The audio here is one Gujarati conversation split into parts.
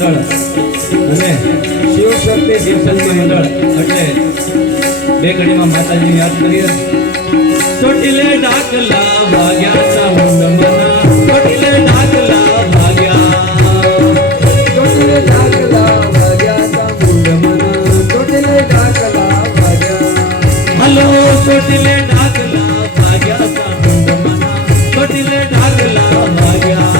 મંડળ અને શિવ શક્તિ શિવશક્તિ મંડળ એટલે બે ઘડીમાં માતાજીને યાદ કરીએ. ચોટીલે ડાકલા ભાગ્યા ચામુંડ મના, ચોટીલે ડાકલા ભાગ્યા, ચોટીલે ડાકલા ભાગ્યા ચામુંડ મના, ચોટીલે ડાકલા ભાગ્યા. હલો ચોટીલે ડાકલા ભાગ્યા ચામુંડ મના, ચોટીલે ડાકલા ભાગ્યા.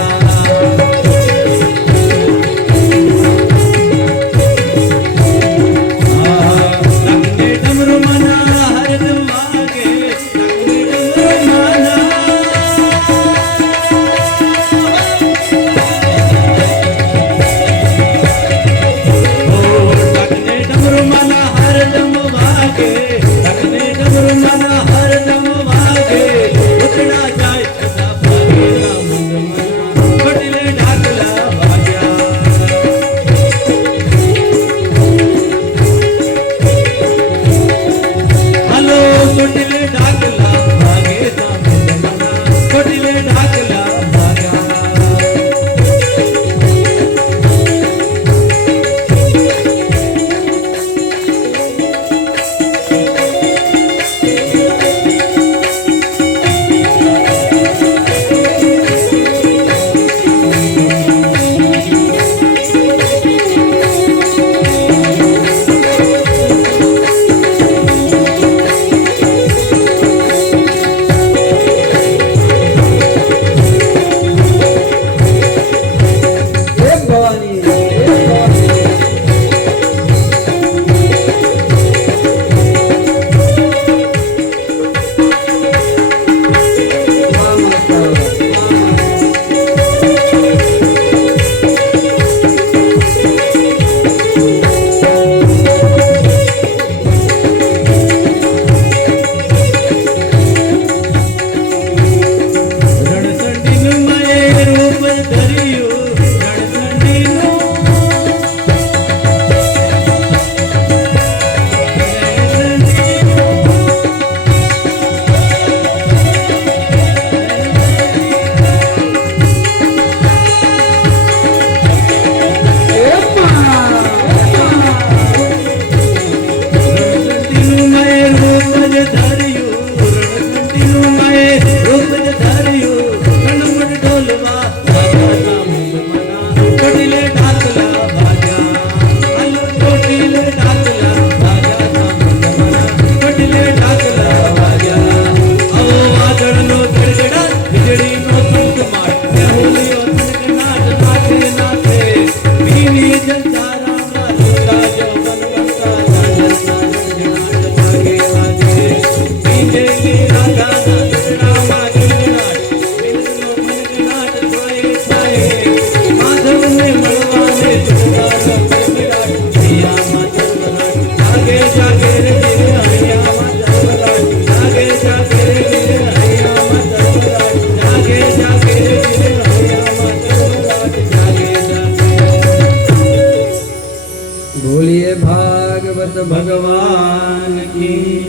ભગવાન કી.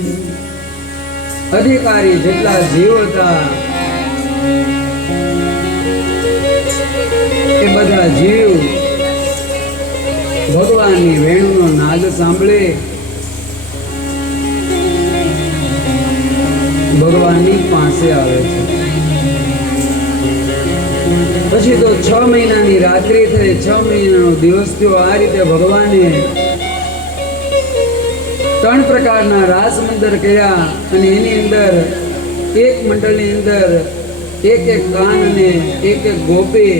અધિકારી જેટલા જીવ હતા એ બધા જીવ ભગવાનની વેણુનો નાદ સાંભળે ભગવાનની પાસે આવે છે. પછી તો 6 મહિનાની રાત્રિ થઈ, 6 મહિનાનો દિવસ થયો. આ રીતે ભગવાને 3 પ્રકારના રાસ મંદર કર્યા અને એની અંદર એક મંડળની અંદર એક કાન અને એક ગોપી,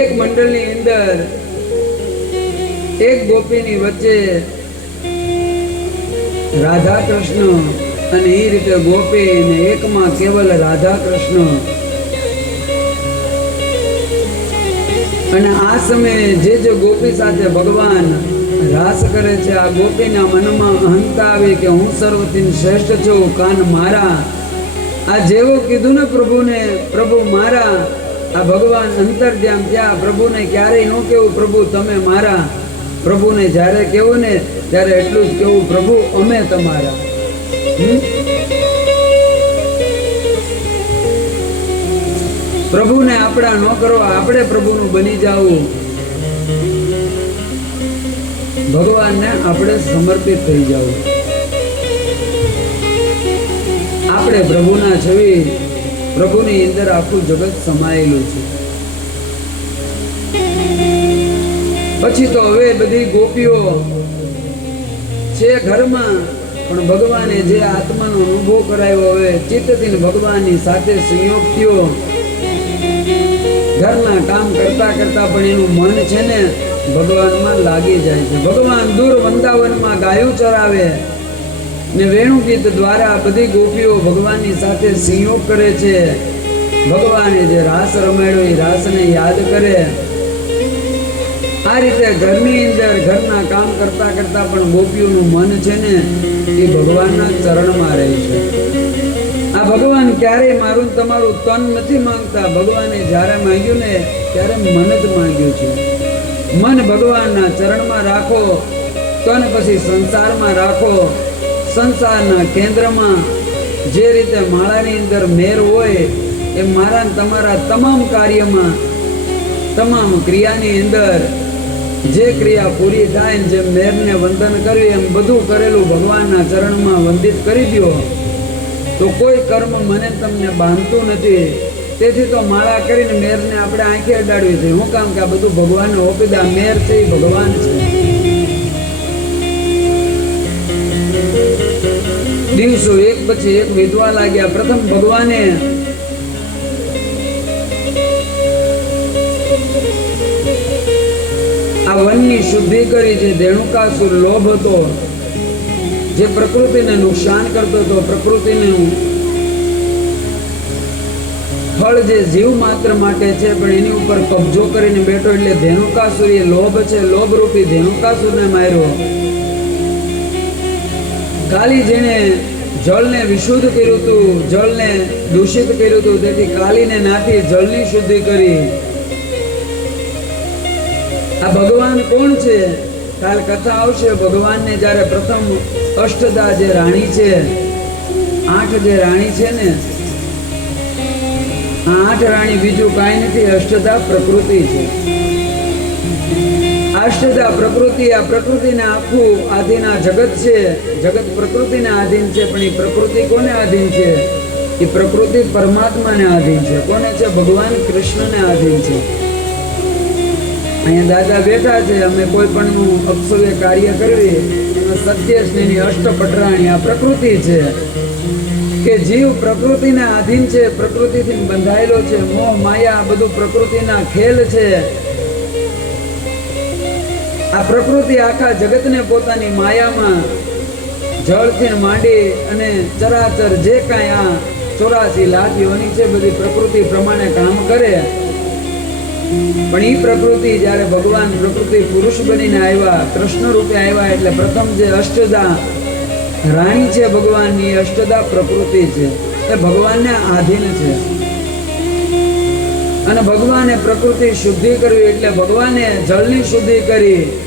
એક મંડળની અંદર એક ગોપીની વચ્ચે રાધા કૃષ્ણ અને એ રીતે ગોપી અને એકમાં કેવલ રાધા કૃષ્ણ. અને આ સમયે જે ગોપી સાથે ભગવાન રાસ કરે છે, આ ગોપીના મનમાં અહંતા આવી કે હું સર્વથી શ્રેષ્ઠ છું, કાન મારા. આ જેવું કીધું ને પ્રભુને, પ્રભુ મારા, આ ભગવાન અંતર્ધ્યાન ત્યાં પ્રભુને ક્યારેય ન કેવું પ્રભુ તમે મારા. પ્રભુને જ્યારે કેવું ને ત્યારે એટલું જ કેવું પ્રભુ અમે તમારા. પ્રભુને આપણા ન કરવા, આપણે પ્રભુનું બની જવું, ભગવાનને આપણે સમર્પિત થઈ જવું. આપણે પ્રભુના છવી, પ્રભુની અંદર આખું જગત સમાયેલું છે. પછી તો હવે બધી ગોપીઓ છે ઘરમાં, પણ ભગવાને જે આત્માનો અનુભવ કરાવ્યો, હવે ચિત્તથી ભગવાનની સાથે સંયોગ થયો. ઘરના કામ કરતા કરતા પણ એનું મન છે ને ભગવાનમાં લાગી જાય છે. ભગવાન દૂર વૃંદાવનમાં ગાયું ચરાવે ને વેણુ ગીત દ્વારા બધી ગોપીઓ ભગવાનની સાથે સંયોગ કરે છે. ભગવાને જે રાસ રમાડ્યો એ રાસને યાદ કરે. આ રીતે ઘરની અંદર ઘરના કામ કરતા કરતા પણ ગોપીઓનું મન છે ને એ ભગવાનના ચરણમાં રહે છે. આ ભગવાન ક્યારેય મારું તમારું તન નથી માંગતા. ભગવાને જ્યારે માંગ્યું ને ત્યારે મન જ માંગ્યું છે. મન ભગવાનના ચરણમાં રાખો, તન પછી સંસારમાં રાખો. સંસારના કેન્દ્રમાં જે રીતે માળાની અંદર મેર હોય એ મારા તમારા તમામ કાર્યમાં, તમામ ક્રિયાની અંદર જે ક્રિયા પૂરી થાય, જેમ મેરને વંદન કર્યું એમ બધું કરેલું ભગવાનના ચરણમાં વંદિત કરી દો, તો કોઈ કર્મ મને તમને બાંધતું નથી. તેથી તો માળા કરીને મેરને આપણે આંખે અડાડવી છે. હું કામ કે આ બધું ભગવાનને ઓપી દે. મેર છે એ ભગવાન છે. દિવસો એક પછી એક વીતવા લાગ્યા. પ્રથમ ભગવાને આ વનની શુદ્ધિ કરી. જે ધેનુકાસુર લોભ હતો, જે પ્રકૃતિને નુકસાન કરતો હતો, પ્રકૃતિનું ફળ જે જીવ માત્ર માટે છે પણ એની ઉપર કબજો કરીને બેઠો, એટલે ધેનુકાસુર એ લોભ છે. લોભ રૂપી ધેનુકાસુરને માર્યો. કાલી જેને જળને વિશુદ્ધ કર્યું હતું, જળને દૂષિત કર્યું હતું, તેથી કાલીને નાથી જળની શુદ્ધિ કરી. આ ભગવાન કોણ છે? કાલ કથા આવશે. ભગવાનને જ્યારે પ્રથમ અષ્ટદા જે રાણી છે, 8 જે રાણી છે ને, આ 8 રાણી બીજું કાંઈ નથી, અષ્ટદા પ્રકૃતિ છે. અષ્ટદા પ્રકૃતિ, આ પ્રકૃતિને આખું આધીન આ જગત છે. જગત પ્રકૃતિને આધીન છે, પણ એ પ્રકૃતિ કોને આધીન છે? એ પ્રકૃતિ પરમાત્માને આધીન છે. કોને છે? ભગવાન કૃષ્ણને આધીન છે. અહીંયા દાદા બેઠા છે. અમે કોઈ પણનું અપસવ્ય કાર્ય કરવી, સત્યની અષ્ટપટરાણી આ પ્રકૃતિ છે. કે જીવ પ્રકૃતિને આધીન છે, પ્રકૃતિથી બંધાયેલો છે. મોહ માયા બધું પ્રકૃતિના ખેલ છે. આ પ્રકૃતિ આખા જગતને પોતાની માયામાં જળથી માંડી અને ચરાચર જે કાંઈ આ 84 લાખ યોની છે બધી પ્રકૃતિ પ્રમાણે કામ કરે. પણ એ પ્રકૃતિ જ્યારે ભગવાન પ્રકૃતિ પુરુષ બનીને આવ્યા, કૃષ્ણ રૂપે આવ્યા, એટલે પ્રથમ જે અષ્ટદા રાણી છે ભગવાનની, અષ્ટદા પ્રકૃતિ છે, એ ભગવાનને આધીન છે. અને ભગવાને પ્રકૃતિ શુદ્ધિ કરવી એટલે ભગવાને જળની શુદ્ધિ કરી.